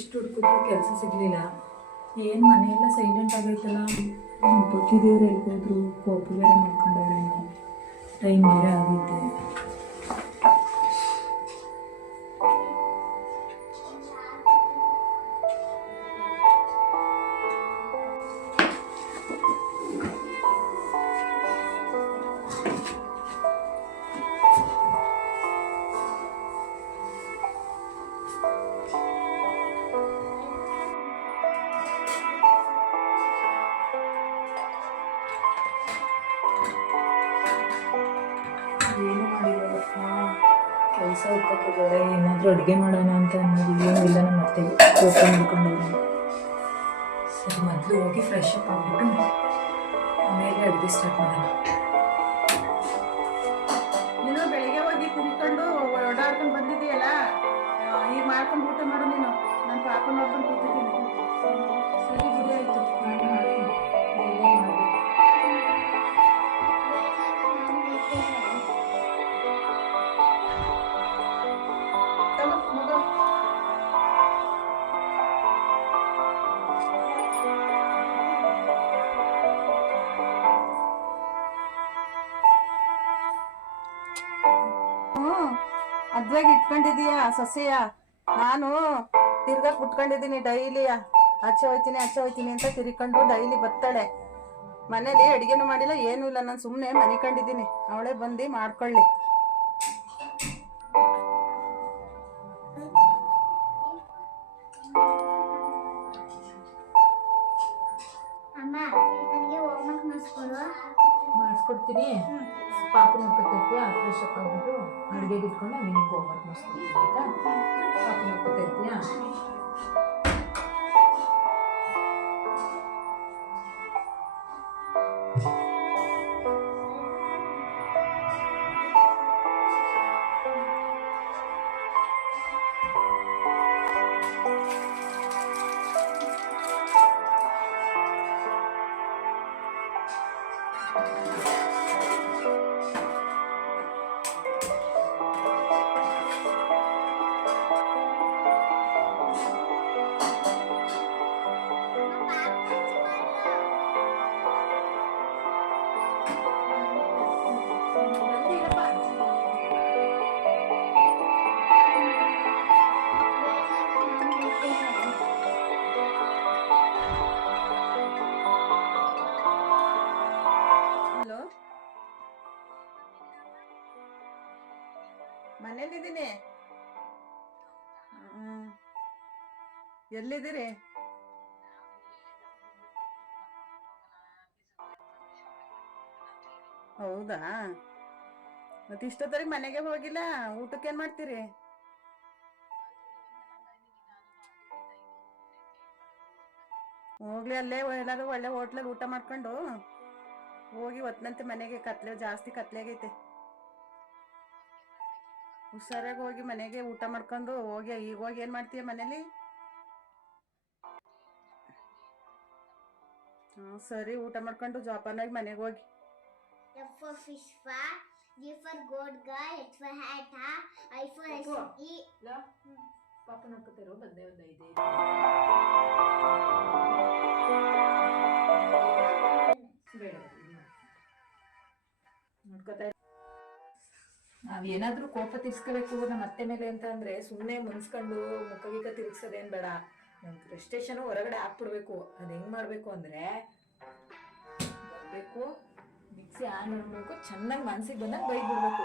ಎಷ್ಟು ಹುಡುಕಿದ್ರು ಕೆಲಸ ಸಿಗಲಿಲ್ಲ. ಏನು ಮನೆಯೆಲ್ಲ ಸೈಲೆಂಟ್ ಆಗೈತಲ್ಲ. ಗೊತ್ತಿದ್ದೇವ್ರು ಎಲ್ಗೋದ್ರು, ಕೋಪ ಬೇರೆ ಮಾಡ್ಕೊಂಡವ್ರೆ, ಟೈಮ್ ಬೇರೆ ಆಗೈತೆ. ಏನು ಮಾಡಿರೋದಪ್ಪ, ಕೆಲಸ ಹೋಗ್ಬೇಕಿದ್ದಾರೆ. ಏನಾದರೂ ಅಡುಗೆ ಮಾಡೋಣ ಅಂತ ಅನ್ನೋದು ಏನೂ ಇಲ್ಲ. ನಮ್ಮ ಅತ್ತೆಗೆ ಕೋಪ ಮಾಡ್ಕೊಂಡಿದ್ದೀನಿ. ಸರಿ, ಮೊದಲು ಹೋಗಿ ಫ್ರೆಶ್ ಅಪ್ ಆಗಿಬಿಟ್ಟು ಆಮೇಲೆ ಅಡುಗೆ ಸ್ಟಾರ್ಟ್ ಮಾಡೋಣ. ನೀನು ಬೆಳಿಗ್ಗೆ ಹೋಗಿ ತಿನ್ಕೊಂಡು ಓಡಾಡ್ಕೊಂಡು ಬಂದಿದ್ದೀಯಲ್ಲ, ಈಗ ಮಾಡ್ಕೊಂಡು ಊಟ ಮಾಡು. ನೀನು ನನ್ನ ಪಾಪ ನೋಡ್ಕೊಂಡು ಕೂತಿದ್ದೀನಿ. ಸರಿ ಬಿಡಿ, ಆಯಿತು, ನಾನು ಮಾಡ್ತೀನಿ. ಬೇಗ ಮಾಡಬೇಕು. ಅದ್ರಾಗ ಇಟ್ಕೊಂಡಿದೀಯ ಸೊಸೆಯ? ನಾನು ತಿರ್ಗಾ ಕುಟ್ಕೊಂಡಿದ್ದೀನಿ ಡೈಲಿ. ಆಚೆ ಹೋಯ್ತೀನಿ ಅಂತ ತಿರ್ಕೊಂಡು ಡೈಲಿ ಬರ್ತಾಳೆ. ಮನೇಲಿ ಅಡಿಗೆನೂ ಮಾಡಿಲ್ಲ, ಏನೂ ಇಲ್ಲ. ನಾನು ಸುಮ್ಮನೆ ಮನೆ ಕಂಡಿದ್ದೀನಿ, ಅವಳೇ ಬಂದು ಮಾಡ್ಕೊಳ್ಳಿ. ಮಾಡಿಸ್ಕೊಡ್ತೀನಿ. ಪಾಪ ನೋಡ್ಕೊತಿರ್ತೀಯ, ಫ್ರೆಶ್ ಅಪ್ ಆಗ್ಬಿಟ್ಟು ಅಡುಗೆಗೆ ಇಟ್ಕೊಂಡು ನಿನಗೆ ಹೋಮ್ವರ್ಕ್ ಮಾಡಿಸ್ಕೊಡ್ತೀನಿ ಆಯಿತಾ? ಪಾಪ ನೋಡ್ಕೊತಿರ್ತೀಯ. ಹಲೋ, ಮನೇಲಿದ್ದೀನಿ. ಎಲ್ಲಿದ್ದೀರಿ? ಹೌದಾ, ಮತ್ತೆ ಇಷ್ಟೊತ್ತರಿಗೆ ಮನೆಗೆ ಹೋಗಿಲ್ಲ. ಊಟಕ್ಕೆ ಏನ್ ಮಾಡ್ತೀರಿ? ಹೋಗ್ಲಿ, ಅಲ್ಲೇ ಎಲ್ಲಾರು ಒಳ್ಳೆ ಹೋಟ್ಲಲ್ಲಿ ಊಟ ಮಾಡ್ಕೊಂಡು ಹೋಗಿ ಒತ್ತನಂತೆ ಮನೆಗೆ. ಜಾಸ್ತಿ ಕತ್ಲೆಗೈತೆ. ಹುಷಾರಾಗಿ ಹೋಗಿ ಮನೆಗೆ ಊಟ ಮಾಡ್ಕೊಂಡು ಹೋಗಿ. ಈಗ ಹೋಗಿ ಏನ್ ಮಾಡ್ತೀಯ ಮನೇಲಿ? ಸರಿ, ಊಟ ಮಾಡ್ಕೊಂಡು ಜೋಪಾನಾಗಿ ಮನೆಗೆ ಹೋಗಿ. F for fish fat, G for goat guy, H for hat, I for E. ಪಾಪ ನೋಡ್ಕೊತಿರೋ ಬಂದೇ ಒಂದು 5 ಬೇಡ ನೋಡ್ಕೊತಾ. ನಾವೇನಾದ್ರೂ ಕೋಪ ತಿರ್ಸ್ಕೋಬೇಕು ನಮ್ಮ ಅತ್ತೆ ಮೇಲೆ ಅಂತ ಅಂದ್ರೆ ಸುಮ್ಮನೆ ಮುನ್ಸ್ಕೊಂಡು ಮುಖಗೀತ ತಿರುಗಿಸೋದೇನು ಬೇಡ. ನಮ್ಮ ಫ್ರಸ್ಟ್ರೇಷನ್ ಹೊರಗಡೆ ಹಾಕ್ಬಿಡ್ಬೇಕು. ಅದು ಹೆಂಗ್ ಮಾಡ್ಬೇಕು ಅಂದ್ರೆ, ಬರಬೇಕು, ಮಿಕ್ಸಿ ಆನ್ ಮಾಡಬೇಕು, ಚೆನ್ನಾಗಿ ಮನ್ಸಿಗೆ ಬಂದಾಗ ಬೈದ್ಬಿಡ್ಬೇಕು.